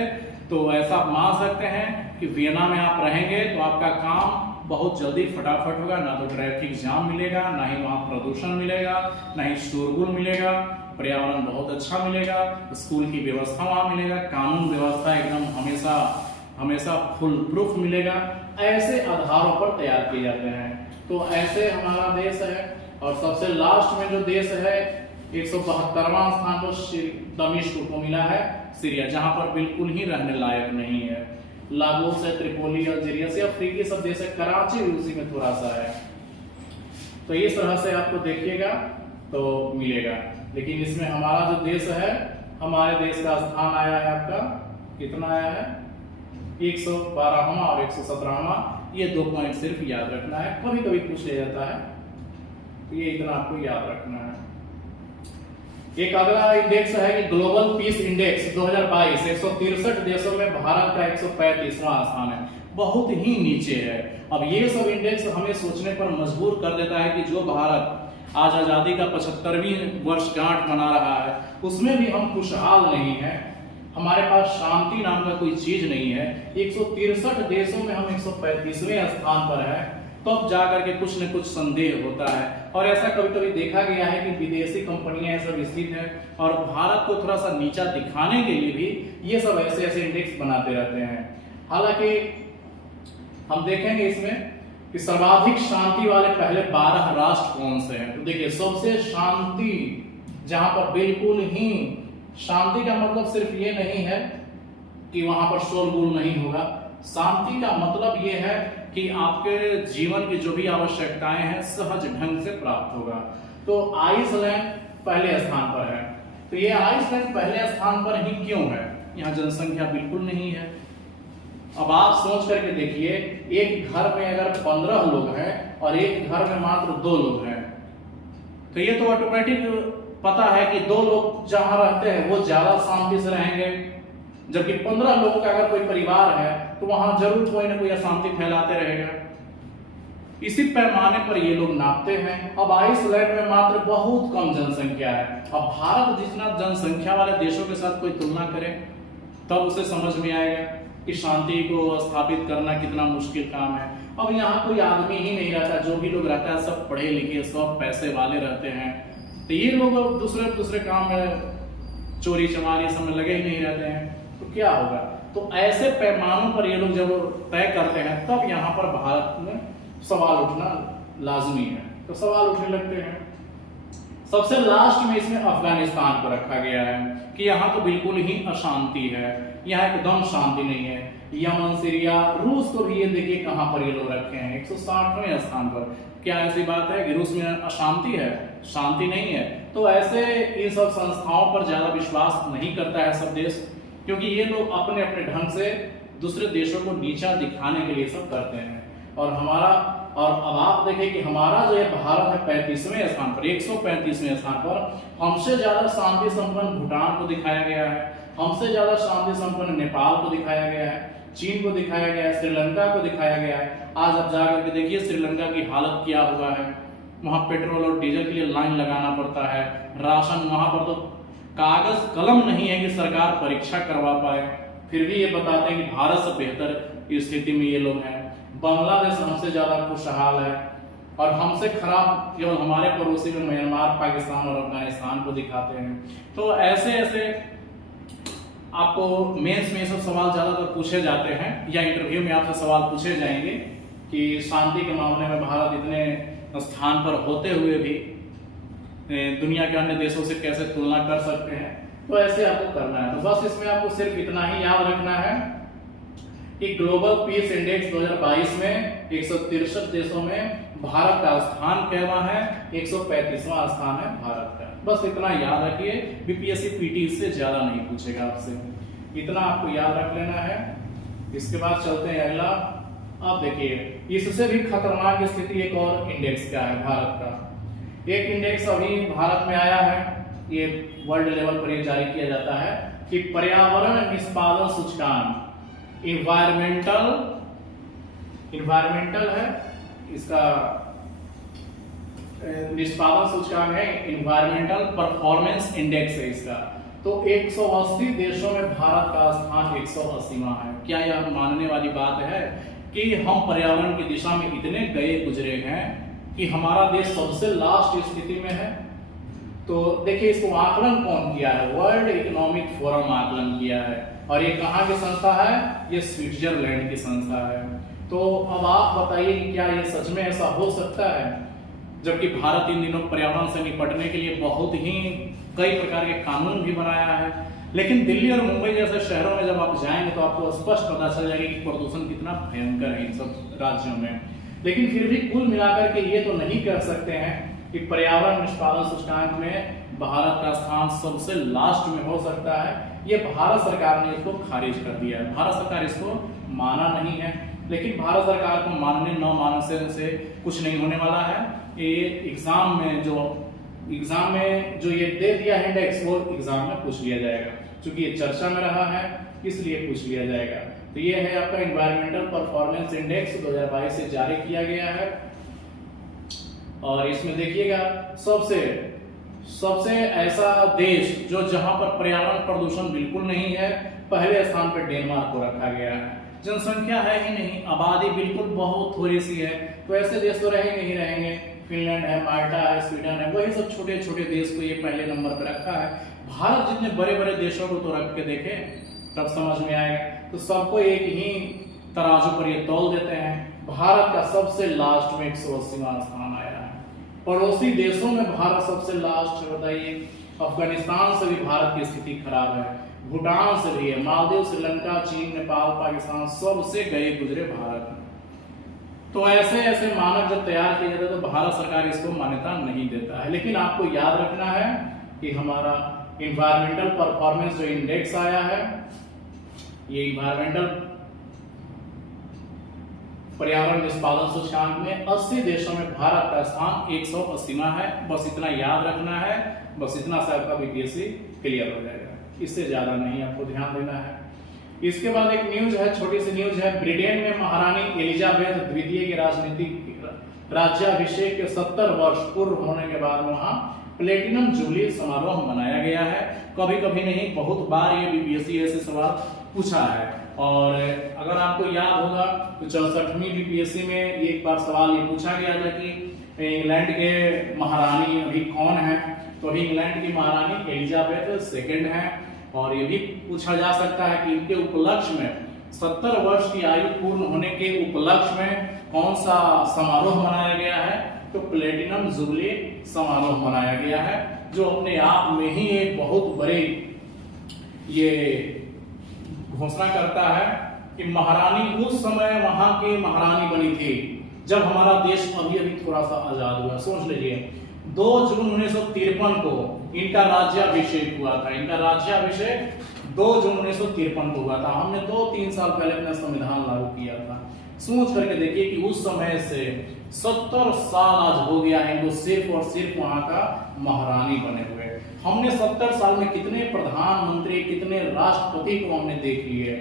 तो ऐसा आप मान सकते हैं कि वियना में आप रहेंगे तो आपका काम बहुत जल्दी फटाफट होगा। ना तो ट्रैफिक जाम मिलेगा, ना ही वहाँ प्रदूषण मिलेगा, ना ही शोरगुल मिलेगा, पर्यावरण बहुत अच्छा मिलेगा, स्कूल की व्यवस्था वहाँ मिलेगा, कानून व्यवस्था एकदम हमेशा फुल प्रूफ मिलेगा। ऐसे आधारों पर तैयार किए जाते हैं। तो ऐसे हमारा देश है। और सबसे लास्ट में जो देश है 172वां स्थान पर दमिश्क को मिला है, सीरिया, जहां पर बिल्कुल ही रहने लायक नहीं है। लागोस है, त्रिपोली, अल्जीरिया, अफ्रीकी सब देश है, कराची भी उसी में थोड़ा सा है। तो इस तरह से आपको देखिएगा तो मिलेगा। लेकिन इसमें हमारा जो देश है, हमारे देश का स्थान आया है आपका, कितना आया है? 112वां और 117वां। ये 2 पॉइंट सिर्फ याद रखना है, कभी कभी पूछ लिया जाता है, तो ये इतना आपको याद रखना है। एक अगला इंडेक्स है कि ग्लोबल पीस इंडेक्स 2022, 163 देशों में भारत का 135वां स्थान है, बहुत ही नीचे है। अब ये सब इंडेक्स हमें सोचने पर मजबूर कर देता है कि जो भारत आज आजादी का 75वीं वर्षगांठ मना रहा है, उसमें भी हम खुशहाल नहीं है। हमारे पास शांति नाम का कोई चीज नहीं है। 163 देशों में हम 135वें स्थान पर है, तब जाकर के कुछ न कुछ संदेह होता है। और ऐसा कभी कभी देखा गया है कि विदेशी कंपनियां सब स्थित है और भारत को थोड़ा सा नीचा दिखाने के लिए भी ये सब ऐसे ऐसे इंडेक्स बनाते रहते हैं। हालांकि हम देखेंगे इसमें कि सर्वाधिक शांति वाले पहले 12 राष्ट्र कौन से हैं। तो देखिए, सबसे शांति जहां पर बिल्कुल ही शांति का मतलब सिर्फ ये नहीं है कि वहां पर शोरगुल नहीं होगा। शांति का मतलब ये है कि आपके जीवन की जो भी आवश्यकताएं हैं सहज ढंग से प्राप्त होगा। तो आइसलैंड पहले स्थान पर है। तो ये आइसलैंड पहले स्थान पर ही क्यों है? यहाँ जनसंख्या बिल्कुल नहीं है। अब आप सोच करके देखिए, एक घर में अगर 15 लोग हैं और एक घर में मात्र 2 लोग हैं, तो ये तो ऑटोमेटिक पता है कि 2 लोग जहां रहते हैं वो ज्यादा शांति से रहेंगे, जबकि 15 लोगों का अगर कोई परिवार है तो वहां जरूर कोई ना कोई अशांति फैलाते रहेगा। इसी पैमाने पर ये लोग नापते हैं। अब आइसलैंड में मात्र बहुत कम जनसंख्या है। अब भारत जितना जनसंख्या वाले देशों के साथ कोई तुलना करे तब उसे समझ में आएगा कि शांति को स्थापित करना कितना मुश्किल काम है। अब यहाँ कोई आदमी ही नहीं रहता, जो भी लोग रहता है सब पढ़े लिखे, सब पैसे वाले रहते हैं। तो ये लोग दूसरे काम में, चोरी चमारी सब में लगे ही नहीं रहते हैं, तो क्या होगा? तो ऐसे पैमानों पर ये लोग जब तय करते हैं तब यहाँ पर भारत में सवाल उठना लाजमी है। तो सवाल उठने लगते हैं। सबसे लास्ट में इसमें अफगानिस्तान को रखा गया है कि यहाँ तो बिल्कुल ही अशांति है, यहाँ एकदम शांति नहीं है। यमन, सीरिया, रूस को भी ये देखिए कहाँ पर ये लोग रखे हैं, 160वें स्थान पर। क्या ऐसी बात है कि रूस में अशांति है? शांति नहीं है। तो ऐसे इन सब संस्थाओं पर ज्यादा विश्वास नहीं करता है सब देश, क्योंकि ये लोग अपने अपने ढंग से दूसरे देशों को नीचा दिखाने के लिए सब करते हैं। और अब आप देखिए कि हमारा जो ये भारत है 35वें स्थान पर, 135वें स्थान पर। हमसे ज्यादा शांति संपन्न भूटान को दिखाया गया है, हमसे ज्यादा शांति संपन्न नेपाल को दिखाया गया है, चीन को दिखाया गया है, श्रीलंका को दिखाया गया है। आज आप जाकर के देखिए श्रीलंका की हालत क्या हुआ है। वहां पेट्रोल और डीजल के लिए लाइन लगाना पड़ता है, राशन, वहां पर तो कागज कलम नहीं है कि सरकार परीक्षा करवा पाए, फिर भी ये बताते हैं कि भारत से बेहतर स्थिति में ये लोग हैं। बांग्लादेश हमसे ज्यादा खुशहाल है और हमसे खराब केवल हमारे पड़ोसी में म्यांमार, पाकिस्तान और अफगानिस्तान को दिखाते हैं। तो ऐसे ऐसे आपको मेंस में सब सवाल ज्यादातर पूछे जाते हैं या इंटरव्यू में आपसे सवाल पूछे जाएंगे कि शांति के मामले में भारत इतने स्थान पर होते हुए भी दुनिया के अन्य देशों से कैसे तुलना कर सकते हैं। तो ऐसे आपको करना है। तो बस इसमें आपको सिर्फ इतना ही याद रखना है कि ग्लोबल पीस इंडेक्स 2022 में 163 देशों में भारत का स्थान कहवा है, 135वां स्थान है भारत का। बस इतना याद रखिए, बीपीएससी पीटी इससे ज्यादा नहीं पूछेगा आपसे, इतना आपको याद रख लेना है। इसके बाद चलते हैं अगला। अब देखिए, इससे भी खतरनाक स्थिति एक और इंडेक्स का है भारत का। एक इंडेक्स अभी भारत में आया है ये वर्ल्ड लेवल पर ये जारी किया जाता है कि पर्यावरण निष्पादन सूचकांक, इन्वायरमेंटल है इसका निष्पादन सूचकांक है, इन्वायरमेंटल परफॉर्मेंस इंडेक्स है इसका। तो 180 देशों में भारत का स्थान 180वां है। क्या यह मानने वाली बात है कि हम पर्यावरण की दिशा में इतने गए गुजरे हैं कि हमारा देश सबसे लास्ट स्थिति में है? तो देखिए, इसको आकलन कौन किया है? वर्ल्ड इकोनॉमिक फोरम आकलन किया है। और ये कहाँ की संस्था है? ये स्विट्जरलैंड की संस्था है। तो अब आप बताइए कि क्या ये सच में ऐसा हो सकता है, जबकि भारत इन दिनों पर्यावरण से निपटने के लिए बहुत ही कई प्रकार के कानून भी बनाया है। लेकिन दिल्ली और मुंबई जैसे शहरों में जब आप जाएंगे तो आपको स्पष्ट पता चल जाएगा कि प्रदूषण कितना भयंकर है इन सब राज्यों में। लेकिन फिर भी कुल मिलाकर के ये तो नहीं कह सकते हैं कि पर्यावरण निष्पादन सूचकांक में भारत का स्थान सबसे लास्ट में हो सकता है। ये भारत सरकार ने इसको खारिज कर दिया है। भारत सरकार इसको माना नहीं है। लेकिन भारत सरकार को मानने न मानने से कुछ नहीं होने वाला है। ये एग्जाम में जो ये दे दिया है इंडेक्स, वो एग्जाम में पूछ लिया जाएगा। क्योंकि ये चर्चा में रहा है इसलिए पूछ लिया जाएगा। तो ये है आपका इन्वायरमेंटल परफॉर्मेंस इंडेक्स 2022 से जारी किया गया है। और इसमें देखिएगा सबसे ऐसा देश जो जहां पर पर्यावरण प्रदूषण बिल्कुल नहीं है, पहले स्थान पर डेनमार्क को रखा गया है। जनसंख्या है ही नहीं, आबादी बिल्कुल बहुत थोड़ी सी है, तो ऐसे देश तो रहेंगे ही रहेंगे। फिनलैंड है, माल्टा है, स्वीडन है, वही सब छोटे छोटे देश को ये पहले नंबर पर रखा है। भारत जितने बड़े बड़े देशों को तो रख के देखे तब समझ में आएगा। तो सबको एक ही तराजू पर ये तौल देते हैं। भारत का सबसे लास्ट में 180वां स्थान आया है। पड़ोसी देशों में भारत सबसे लास्ट है। बताइए, अफगानिस्तान से भी भारत की स्थिति खराब है, भूटान से भी है, मालदीव, श्रीलंका, चीन, नेपाल, पाकिस्तान सबसे गए गुजरे भारत में। तो ऐसे मानक जब तैयार किए जाते हैं तो भारत सरकार इसको मान्यता नहीं देता है। लेकिन आपको याद रखना है कि हमारा इन्वायरमेंटल परफॉर्मेंस जो इंडेक्स आया है, ये इन्वायरमेंटल पर्यावरण निष्पादन सूचकांक में 80 देशों में भारत का स्थान 180वां है। बस इतना याद रखना है, बस इतना से आपका बीपीएससी क्लियर हो जाएगा। इससे ज्यादा नहीं आपको ध्यान देना है। इसके बाद एक न्यूज है, छोटी सी न्यूज है। ब्रिटेन में महारानी एलिजाबेथ द्वितीय के राजनीतिक राज्याभिषेक के 70 वर्ष पूर्व होने के बाद वहां प्लेटिनम जुबली समारोह मनाया गया है। कभी कभी नहीं, बहुत बार ये बीपीएससी ऐसे सवाल पूछा है। और अगर आपको याद होगा तो 64वीं बीपीएससी में एक बार सवाल ये पूछा गया था कि इंग्लैंड के महारानी अभी कौन है, तो अभी इंग्लैंड की महारानी एलिजाबेथ सेकंड है। और ये भी पूछा जा सकता है कि इनके उपलक्ष्य में 70 वर्ष की आयु पूर्ण होने के उपलक्ष्य में कौन सा समारोह मनाया गया है, तो प्लेटिनम जुबली समारोह मनाया गया है, जो अपने आप में ही एक बहुत बड़ी ये घोषणा करता है कि महारानी उस समय वहां की महारानी बनी थी जब हमारा देश अभी अभी थोड़ा सा आजाद हुआ। सोच लीजिए, 2 जून 1953 को इनका राज्याभिषेक हुआ था। इनका राज्याभिषेक 2 जून 1953 को हुआ था। हमने 2-3 साल पहले अपना संविधान लागू किया था। सोच करके देखिए कि उस समय से 70 साल आज हो गया है इनको सिर्फ और सिर्फ वहां का महारानी बने हुए। हमने 70 साल में कितने प्रधानमंत्री, कितने राष्ट्रपति को हमने देख लिए,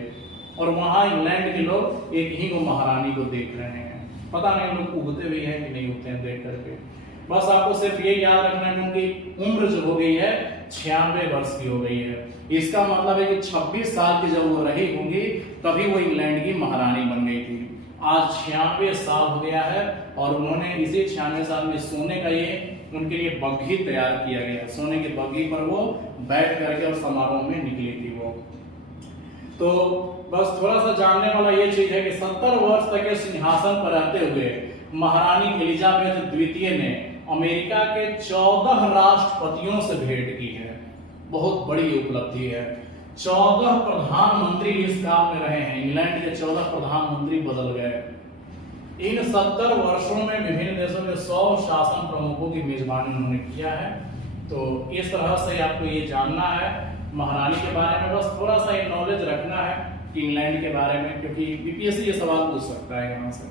और वहां इंग्लैंड के लोग एक ही को महारानी को देख रहे हैं। पता नहीं लोग उगते भी हैं कि नहीं उगते हैं देख करके। बस आपको सिर्फ ये याद रखना है कि उनकी उम्र जो हो गई है 96 वर्ष की हो गई है। इसका मतलब है कि 26 साल की जब वो रही होंगी तभी वो इंग्लैंड की महारानी बन गई थी। आज 96 साल हो गया है और उन्होंने इसी 96 साल में सोने का ये उनके लिए बग्घी तैयार किया गया। सोने की बग्घी पर वो बैठ करके और समारोह में निकली थी वो। तो बस थोड़ा सा जानने वाला ये चीज है कि 70 वर्ष तक के सिंहासन पर रहते हुए महारानी एलिजाबेथ द्वितीय ने अमेरिका के 14 राष्ट्रपतियों से भेंट की है। बहुत बड़ी उपलब्धि है। 14 प्रधानमंत्री इस काल में रहे हैं। इंग्लैंड के 14 प्रधानमंत्री बदल गए। इन 70 वर्षों में विभिन्न देशों के 100 शासन प्रमुखों की मेजबानी उन्होंने किया है। तो इस तरह से आपको ये जानना है महारानी के बारे में। बस थोड़ा सा ये नॉलेज रखना है कि इंग्लैंड के बारे में, क्योंकि बीपीएससी ये सवाल पूछ सकता है यहाँ से।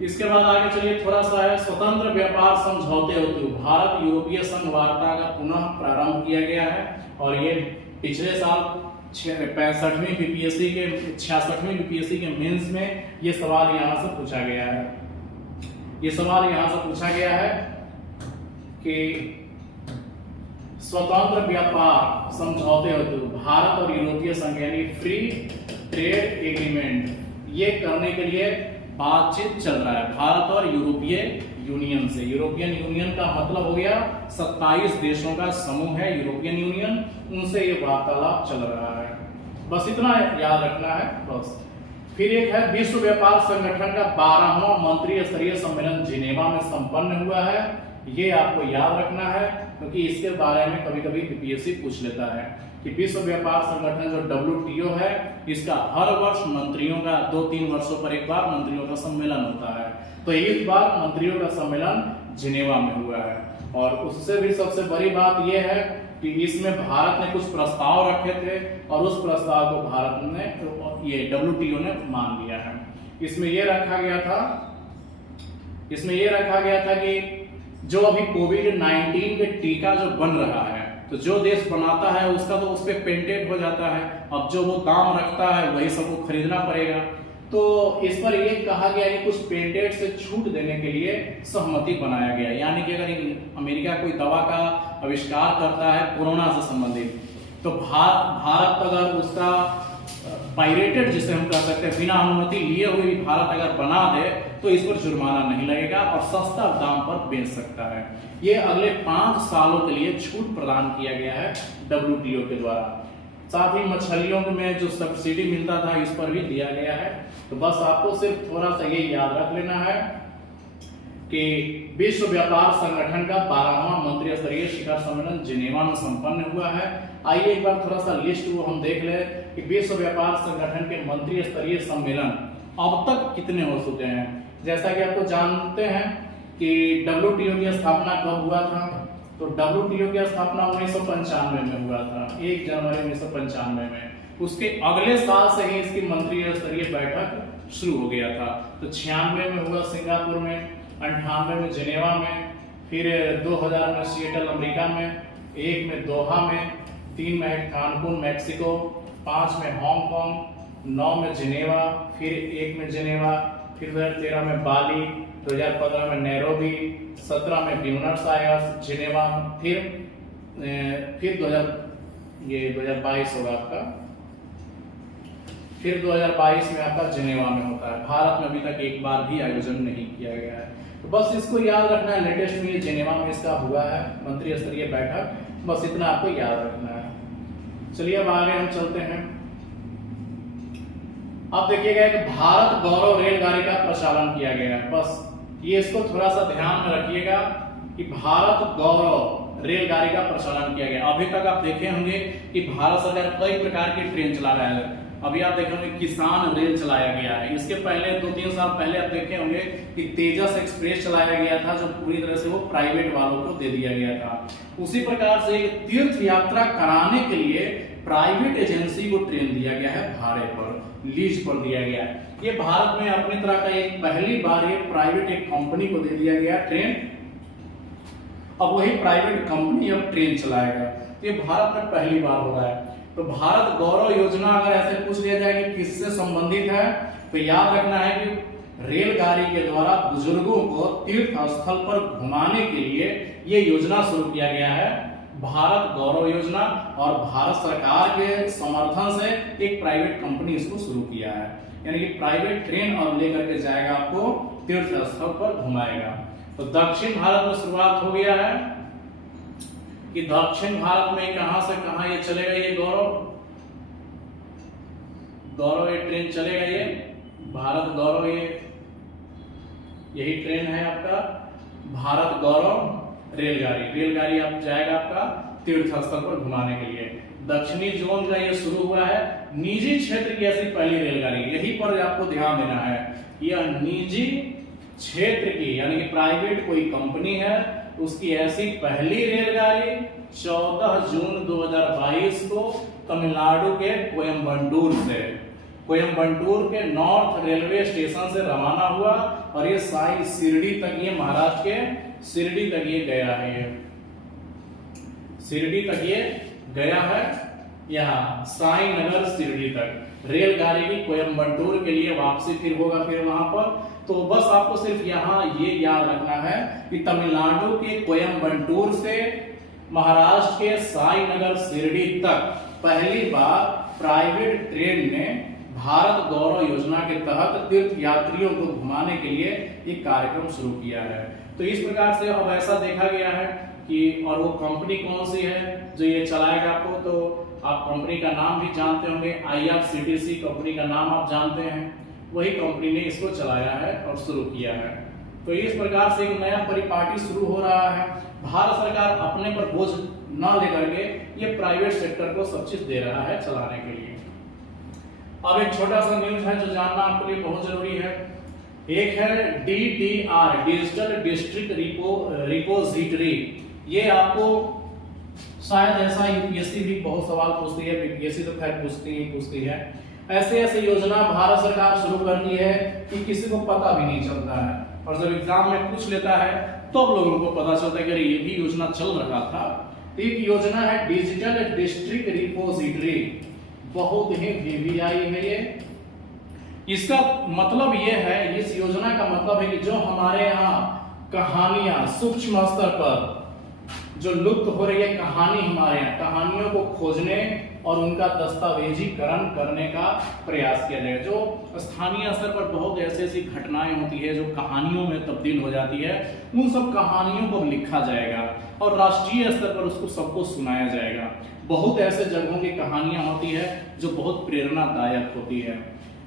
इसके बाद आगे चलिए थोड़ा सा है, स्वतंत्र व्यापार समझौते हेतु भारत यूरोपीय संघ वार्ता का पुनः प्रारंभ किया गया है। और ये पिछले साल 65वीं बीपीएससी के 66वीं बीपीएससी के मेंस में ये सवाल यहाँ से पूछा गया है। ये सवाल यहाँ से पूछा गया है कि स्वतंत्र व्यापार समझौते हेतु भारत और यूरोपीय संघ यानी फ्री ट्रेड एग्रीमेंट ये करने के लिए बातचीत चल रहा है भारत और यूरोपीय यूनियन से। यूरोपियन यूनियन का मतलब हो गया 27 देशों का समूह है यूरोपियन यूनियन, उनसे ये वार्तालाप चल रहा है। बस इतना याद रखना है बस। फिर एक है विश्व व्यापार संगठन का 12वां मंत्रिय स्तरीय सम्मेलन जिनेवा में संपन्न हुआ है। ये आपको याद रखना है क्योंकि इसके बारे में कभी कभी बीपीएससी पूछ लेता है कि विश्व व्यापार संगठन जो WTO है इसका हर वर्ष मंत्रियों का 2-3 वर्षों पर एक बार मंत्रियों का सम्मेलन होता है। तो इस बार मंत्रियों का सम्मेलन जिनेवा में हुआ है। और उससे भी सबसे बड़ी बात यह है कि इसमें भारत ने कुछ प्रस्ताव रखे थे और उस प्रस्ताव को भारत ने ये WTO ने मान लिया है। इसमें यह रखा गया था कि जो अभी कोविड-19 के टीका जो बन रहा है तो जो देश बनाता है उसका तो उस पर पेटेंट हो जाता है। अब जो वो दाम रखता है वही सबको खरीदना पड़ेगा। तो इस पर यह कहा गया कि कुछ पेटेंट से छूट देने के लिए सहमति बनाया गया। यानी कि अगर अमेरिका कोई दवा का आविष्कार करता है कोरोना से संबंधित तो भारत अगर उसका पायरेटेड जिसे हम कह सकते हैं बिना अनुमति लिए हुए भी भारत अगर बना दे तो इस पर जुर्माना नहीं लगेगा और सस्ता दाम पर बेच सकता है। ये अगले 5 सालों के लिए छूट प्रदान किया गया है WTO के द्वारा। साथ ही मछलियों में जो सब्सिडी मिलता था इस पर भी दिया गया है। तो बस आपको सिर्फ थोड़ा सा ये याद रख लेना है कि विश्व व्यापार संगठन का 12वां मंत्रिय स्तरीय शिखर सम्मेलन जिनेवा में संपन्न हुआ है। आइए एक बार थोड़ा सा लिस्ट वो हम देख ले कि विश्व व्यापार संगठन के मंत्रिय स्तरीय सम्मेलन अब तक कितने हो चुके हैं। जैसा कि आपको जानते हैं कि WTO की स्थापना कब हुआ था, तो WTO की स्थापना 1995 में हुआ था, 1 जनवरी 1995 में। उसके अगले साल से ही इसकी मंत्रिय स्तरीय बैठक शुरू हो गया था। तो 96 में हुआ सिंगापुर में, 98 में जिनेवा में, फिर 2000 में सिएटल अमेरिका में, 1 में दोहा में, 3 में कानकुन मैक्सिको, 5 में हांगकांग, 9 में जिनेवा, फिर 1 में जिनेवा, फिर 2013 में बाली, 2015 में नैरोबी, 17 में ब्यूनस आयर्स जिनेवा, फिर 2022 होगा आपका, फिर 2022 में आपका जिनेवा में होता है। भारत में अभी तक एक बार भी आयोजन नहीं किया गया है। तो बस इसको याद रखना है, लेटेस्ट में जिनेवा में इसका हुआ है मंत्रिय स्तरीय बैठक, बस इतना आपको याद रखना है। चलिए अब आगे हम चलते हैं। अब देखिएगा कि भारत गौरव रेलगाड़ी का प्रचालन किया गया है। बस ये इसको थोड़ा सा ध्यान में रखिएगा कि भारत गौरव रेलगाड़ी का प्रचालन किया गया। अभी तक आप देखे होंगे कि भारत सरकार कई प्रकार की ट्रेन चला रहा है। अभी आप देखे होंगे किसान रेल चलाया गया है। इसके पहले 2-3 साल पहले आप देखे होंगे कि तेजस एक्सप्रेस चलाया गया था, जो पूरी तरह से वो प्राइवेट वालों को दे दिया गया था। उसी प्रकार से तीर्थ यात्रा कराने के लिए प्राइवेट एजेंसी को ट्रेन दिया गया है, भाड़े पर, लीज पर दिया गया है। ये भारत में अपनी तरह का एक पहली बार ये प्राइवेट एक कंपनी को दे दिया गया ट्रेन। अब वही प्राइवेट कंपनी अब ट्रेन चलाएगा। ये भारत में पहली बार हो रहा है। तो भारत गौरव योजना अगर ऐसे पूछ लिया जाए कि किससे संबंधित है, तो याद रखना है कि रेलगाड़ी के द्वारा बुजुर्गों को तीर्थ स्थल पर घुमाने के लिए ये योजना शुरू किया गया है, भारत गौरव योजना। और भारत सरकार के समर्थन से एक प्राइवेट कंपनी इसको शुरू किया है, यानी कि प्राइवेट ट्रेन और लेकर के जाएगा, आपको तीर्थ स्थल पर घुमाएगा। तो दक्षिण भारत में शुरुआत हो गया है कि दक्षिण भारत में कहां से कहां ये चलेगा, ये गौरव ये ट्रेन चलेगा, ये भारत गौरव, यही ट्रेन है आपका भारत गौरव रेलगाड़ी आप जाएगा आपका तीर्थ स्थल पर घुमाने के लिए। दक्षिणी जोन का ये शुरू हुआ है। निजी क्षेत्र की ऐसी पहली रेलगाड़ी, यही पर आपको ध्यान देना है, यह निजी क्षेत्र की यानी कि प्राइवेट कोई कंपनी है, उसकी ऐसी पहली रेलगाड़ी 14 जून 2022 को तमिलनाडु के कोयम्बटूर से कोयम्बटूर के नॉर्थ रेलवे स्टेशन से रवाना हुआ और ये साई शिरडी तक, ये महाराष्ट्र के शिरडी तक ये गया है, ये शिरडी तक ये गया है, यहाँ साई नगर शिरडी तक। रेलगाड़ी की कोयम्बटूर के लिए वापसी फिर होगा फिर वहां पर। तो बस आपको सिर्फ यहाँ ये याद रखना है कि तमिलनाडु के कोयम्बटूर से महाराष्ट्र के साई नगर शिरडी तक पहली बार प्राइवेट ट्रेन ने भारत गौरव योजना के तहत तीर्थ यात्रियों को घुमाने के लिए एक कार्यक्रम शुरू किया है। तो इस प्रकार से अब ऐसा देखा गया है कि, और वो कंपनी कौन सी है जो ये चलाएगा आपको, तो आप कंपनी का नाम भी जानते होंगे, IRCTC कंपनी का नाम आप जानते हैं, वही कंपनी ने इसको चलाया है और शुरू किया है। तो इस प्रकार से एक नया परिपाटी शुरू हो रहा है। भारत सरकार अपने पर बोझ न लेकर के ये प्राइवेट सेक्टर को सब चीज दे रहा है चलाने के लिए। अब एक छोटा सा न्यूज है जो जानना आपके लिए बहुत जरूरी है। एक है DDR, डिजिटल डिस्ट्रिक्ट रिपोजिटरी। ये आपको शायद ऐसा यूपीएससी भी बहुत सवाल पूछती है, बीपीएससी तो खैर पूछती है। ऐसे ऐसे योजना भारत सरकार शुरू करती है कि किसी को पता भी नहीं चलता है, और जब एग्जाम में पूछ लेता है तो अब लोगों को पता चलता है कि ये भी योजना चल रहा था। तो एक योजना है डिजिटल डिस्ट्रिक्ट रिपोजिटरी, बहुत ही वीवीआई है ये। इसका मतलब ये है, इस योजना का मतलब है कि जो हमारे यहाँ कहानियां सूक्ष्म स्तर पर जो लुप्त हो रही है कहानी, हमारे यहाँ कहानियों को खोजने और उनका दस्तावेजीकरण करने का प्रयास किया जाएगा। जो स्थानीय स्तर पर बहुत ऐसी ऐसी घटनाएं होती है जो कहानियों में तब्दील हो जाती है, उन सब कहानियों को लिखा जाएगा और राष्ट्रीय स्तर पर उसको सबको सुनाया जाएगा। बहुत ऐसे जगहों की कहानियां होती है जो बहुत प्रेरणादायक होती है।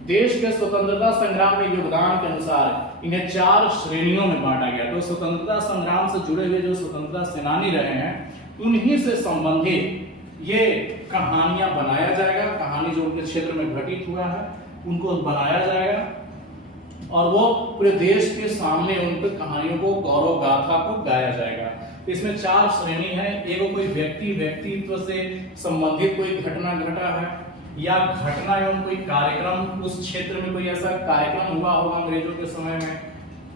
देश के स्वतंत्रता संग्राम में योगदान के अनुसार इन्हें 4 श्रेणियों में बांटा गया। तो स्वतंत्रता संग्राम से जुड़े हुए जो स्वतंत्रता सेनानी रहे हैं, उन्हीं से संबंधित ये कहानियां बनाया जाएगा। कहानी जो उनके क्षेत्र में घटित हुआ है उनको बनाया जाएगा और वो पूरे देश के सामने उनकी कहानियों को, गौरव गाथा को गाया जाएगा। इसमें 4 श्रेणी है। एक कोई व्यक्तित्व से संबंधित कोई घटना घटा है, या घटना एवं कोई कार्यक्रम, उस क्षेत्र में कोई ऐसा कार्यक्रम हुआ होगा अंग्रेजों के समय में।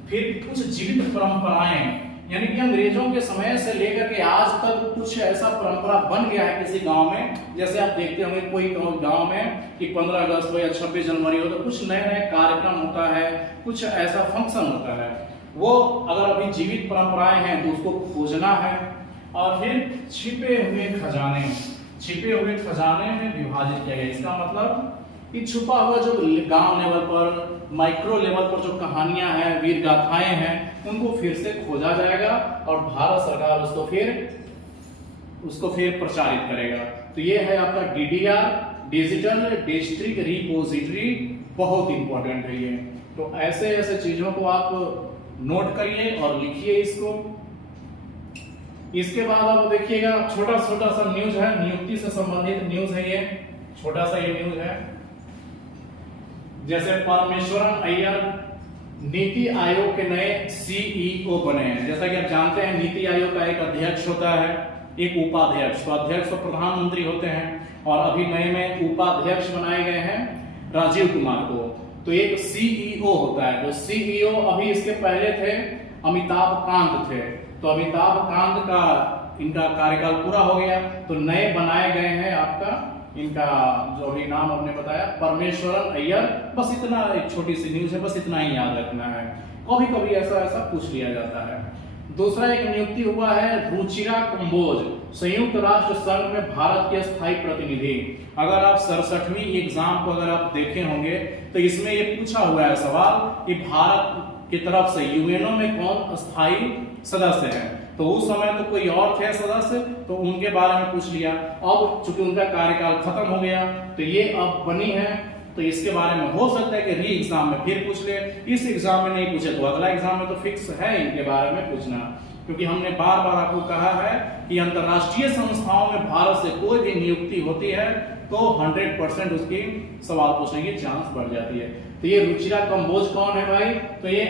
फिर कुछ जीवित परंपराएं, यानी कि अंग्रेजों के समय से लेकर के आज तक कुछ ऐसा परंपरा बन गया है किसी गांव में। जैसे आप देखते होंगे कोई गांव में कि 15 अगस्त हो या 26 जनवरी हो तो कुछ नए नए कार्यक्रम होता है, कुछ ऐसा फंक्शन होता है। वो अगर अभी जीवित परंपराएं हैं तो उसको खोजना है। और फिर छिपे हुए खजाने में विभाजित किया गया। इसका मतलब कि छुपा हुआ जो गांव लेवल पर, माइक्रो लेवल पर जो कहानियां हैं, वीर गाथाएं हैं, उनको फिर से खोजा जाएगा और भारत सरकार उसको फिर प्रचारित करेगा। तो ये है आपका DDR, डिजिटल डिस्ट्रिक्ट रिपोजिटरी, बहुत इंपॉर्टेंट है ये। तो ऐसे ऐसे चीजों को आप नोट करिए और लिखिए इसको। इसके बाद आप देखिएगा छोटा सा न्यूज है, नियुक्ति से संबंधित न्यूज है ये, छोटा सा ये न्यूज है। जैसे परमेश्वरन अय्यर नीति आयोग के नए CEO बने हैं। जैसा कि आप जानते हैं नीति आयोग का एक अध्यक्ष होता है, एक उपाध्यक्ष। तो अध्यक्ष तो प्रधानमंत्री होते हैं और अभी नए में उपाध्यक्ष बनाए गए हैं राजीव कुमार को। तो एक CEO होता है। जो CEO अभी इसके पहले थे अमिताभ कांत थे। तो अमिताभ कांत का इनका कार्यकाल पूरा हो गया, तो नए बनाए गए हैं आपका, इनका जो अभी नाम आपने बताया परमेश्वरन अय्यर। बस इतना, एक छोटी सी न्यूज है, बस इतना ही याद रखना है। कभी कभी ऐसा पूछ लिया जाता है। दूसरा एक नियुक्ति हुआ है रुचिरा कंबोज, संयुक्त राष्ट्र संघ में भारत के स्थायी प्रतिनिधि। अगर आप 67वीं एग्जाम को अगर आप देखे होंगे तो इसमें ये पूछा हुआ है सवाल कि भारत की तरफ से यूएनओ में कौन स्थायी सदस्य है। तो उस समय तो कोई और थे सदस्य, तो उनके बारे में पूछ लिया। अब चूंकि उनका कार्यकाल खत्म हो गया तो ये अब बनी है, तो इसके बारे में हो सकता है कि री एग्जाम में फिर पूछ ले। इस एग्जाम में नहीं पूछे तो अगला एग्जाम में तो फिक्स है इनके बारे में पूछना, क्योंकि हमने बार बार आपको कहा है कि अंतरराष्ट्रीय संस्थाओं में भारत से कोई भी नियुक्ति होती है तो 100% उसकी सवाल पूछने की चांस बढ़ जाती है। तो ये रुचिरा कंबोज कौन है भाई? तो ये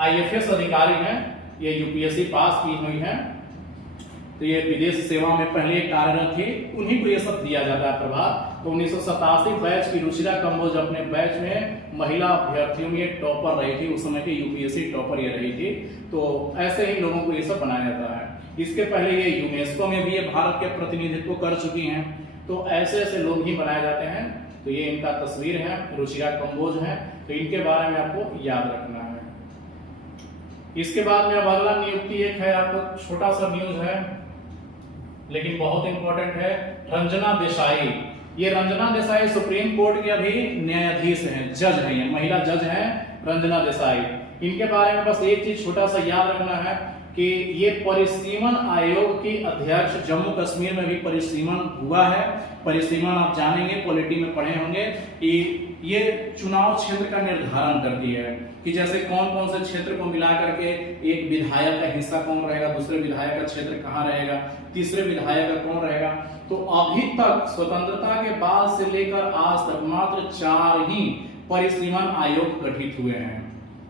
IFS अधिकारी हैं, ये यूपीएससी पास की हुई है। तो ये विदेश सेवा में पहले कार्यरत थी, उन्हीं को ये सब दिया जाता है प्रभार। तो 1987 बैच की रुचिरा कंबोज अपने बैच में महिला अभ्यर्थियों में टॉपर रही थी, उस समय की यूपीएससी टॉपर ये रही थी। तो ऐसे ही लोगों को ये सब बनाया जाता है। इसके पहले ये यूनेस्को में भी ये भारत के प्रतिनिधित्व कर चुकी हैं। तो ऐसे ऐसे लोग ही बनाए जाते हैं। तो ये इनका तस्वीर है, रुचिरा कंबोज है। तो इनके बारे में आपको याद रखना है। इसके बाद में अब अगला नियुक्ति एक है, आपको छोटा सा न्यूज है लेकिन बहुत इंपॉर्टेंट है, रंजना देसाई। ये रंजना देसाई सुप्रीम कोर्ट के अभी न्यायाधीश हैं, जज हैं, ये महिला जज हैं रंजना देसाई। इनके बारे में बस एक चीज छोटा सा याद रखना है कि ये परिसीमन आयोग की अध्यक्ष, जम्मू कश्मीर में भी परिसीमन हुआ है। परिसीमन आप जानेंगे, पॉलिटी में पढ़े होंगे कि ये चुनाव क्षेत्र का निर्धारण करती है कि जैसे कौन कौन से क्षेत्र को मिला करके एक विधायक का हिस्सा कौन रहेगा, दूसरे विधायक का क्षेत्र कहाँ रहेगा, तीसरे विधायक का कौन रहेगा। तो अभी तक स्वतंत्रता के बाद से लेकर आज तक मात्र 4 ही परिसीमन आयोग गठित हुए हैं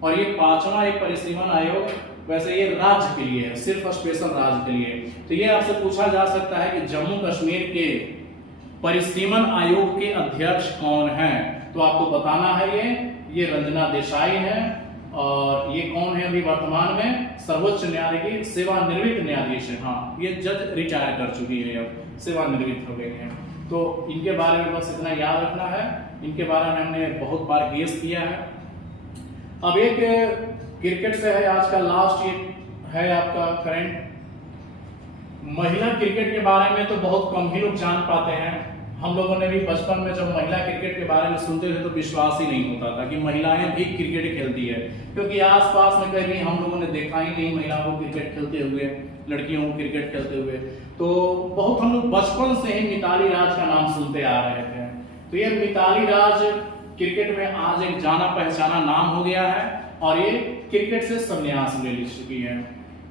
और ये 5वां एक परिसीमन आयोग वैसे ये राज्य के लिए है, सिर्फ स्पेशल राज्य के लिए। तो ये आपसे पूछा जा सकता है कि जम्मू कश्मीर के परिसीमन आयोग के अध्यक्ष कौन हैं, तो आपको बताना है ये रंजना देसाई है। और ये कौन है अभी वर्तमान में सर्वोच्च न्यायालय की सेवानिवृत्त न्यायाधीश है। हाँ, ये जज रिटायर कर चुकी है, अब सेवानिवृत्त हो गई है। तो इनके बारे में बस इतना याद रखना है। इनके बारे में हमने बहुत बार गेस किया है। अब एक क्रिकेट से है, आज का लास्ट ये है आपका करंट। महिला क्रिकेट के बारे में तो बहुत कम ही लोग जान पाते हैं। हम लोगों ने भी बचपन में जब महिला क्रिकेट के बारे में सुनते थे तो विश्वास ही नहीं होता था कि महिलाएं भी क्रिकेट खेलती है, क्योंकि आसपास में कहीं हम लोगों ने देखा ही नहीं महिलाओं को क्रिकेट खेलते हुए, लड़कियों को क्रिकेट खेलते हुए। तो बहुत हम लोग बचपन से ही मिताली राज का नाम सुनते आ रहे थे। तो ये मिताली राज क्रिकेट में आज एक जाना पहचाना नाम हो गया है और ये क्रिकेट से संन्यास ले चुकी है।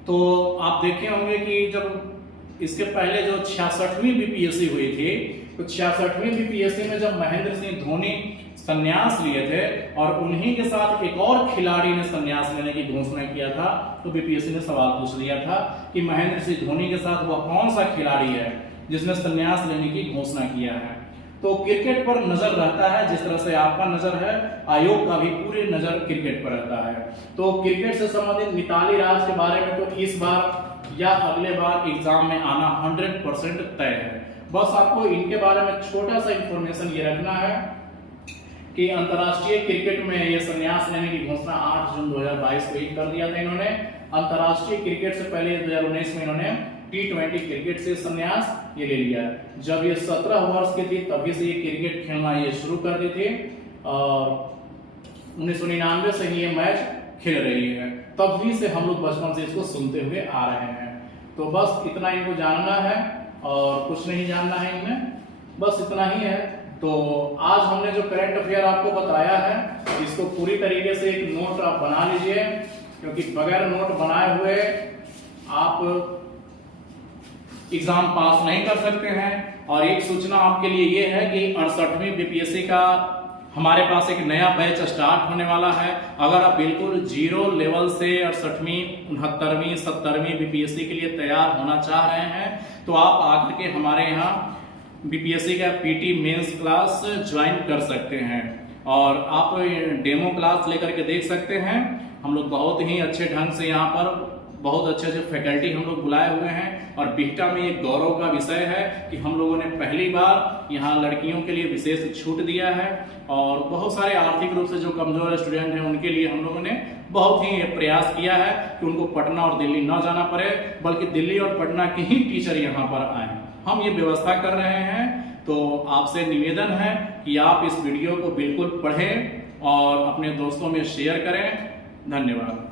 तो आप देखे होंगे कि जब इसके पहले जो 66वीं बीपीएससी हुई थी, तो 66वीं बीपीएससी में जब महेंद्र सिंह धोनी संन्यास लिए थे और उन्हीं के साथ एक और खिलाड़ी ने संन्यास लेने की घोषणा किया था, तो बीपीएससी ने सवाल पूछ लिया था कि महेंद्र सिंह धोनी के साथ वह कौन सा खिलाड़ी है जिसने संन्यास लेने की घोषणा किया है। तो क्रिकेट पर नजर रहता है, जिस तरह से आपका नजर है, आयोग का भी पूरी नजर क्रिकेट पर रहता है। तो क्रिकेट से संबंधित मिताली राज के बारे में तो इस बार या अगले बार एग्जाम में आना 100% तय है। बस आपको इनके बारे में छोटा सा इंफॉर्मेशन ये रखना है कि अंतर्राष्ट्रीय क्रिकेट में ये संन्यास लेने की घोषणा 8 जून 2022 को ही कर दिया था इन्होंने। अंतर्राष्ट्रीय क्रिकेट से पहले 2019 में इन्होंने T20 क्रिकेट से संन्यास ये ले लिया। जब ये 17 वर्ष की थी तभी से ये क्रिकेट खेलना ये शुरू कर दी थी और 1999 से ही ये मैच खेल रही है। तभी से हम लोग बचपन से इसको सुनते हुए आ रहे हैं। तो बस इतना इनको जानना है और कुछ नहीं जानना है इनमें, बस इतना ही है। तो आज हमने जो करंट अफेयर आपको बताया है, इसको पूरी तरीके से एक नोट आप बना लीजिए, क्योंकि बगैर नोट बनाए हुए आप एग्जाम पास नहीं कर सकते हैं। और एक सूचना आपके लिए ये है कि 68वीं बीपीएससी का हमारे पास एक नया बैच स्टार्ट होने वाला है। अगर आप बिल्कुल जीरो लेवल से 68वीं, 69वीं, 70वीं बीपीएससी के लिए तैयार होना चाह रहे हैं तो आप आकर के हमारे यहाँ बीपीएससी का पीटी मेंस क्लास ज्वाइन कर सकते हैं और आप डेमो क्लास लेकर के देख सकते हैं। हम लोग बहुत ही अच्छे ढंग से यहाँ पर बहुत अच्छे अच्छे फैकल्टी हम लोग बुलाए हुए हैं और बिहटा में एक गौरव का विषय है कि हम लोगों ने पहली बार यहाँ लड़कियों के लिए विशेष छूट दिया है और बहुत सारे आर्थिक रूप से जो कमजोर स्टूडेंट हैं उनके लिए हम लोगों ने बहुत ही प्रयास किया है कि उनको पटना और दिल्ली न जाना पड़े, बल्कि दिल्ली और पटना के ही टीचर यहाँ पर आए। हम ये व्यवस्था कर रहे हैं। तो आपसे निवेदन है कि आप इस वीडियो को बिल्कुल पढ़ें और अपने दोस्तों में शेयर करें। धन्यवाद।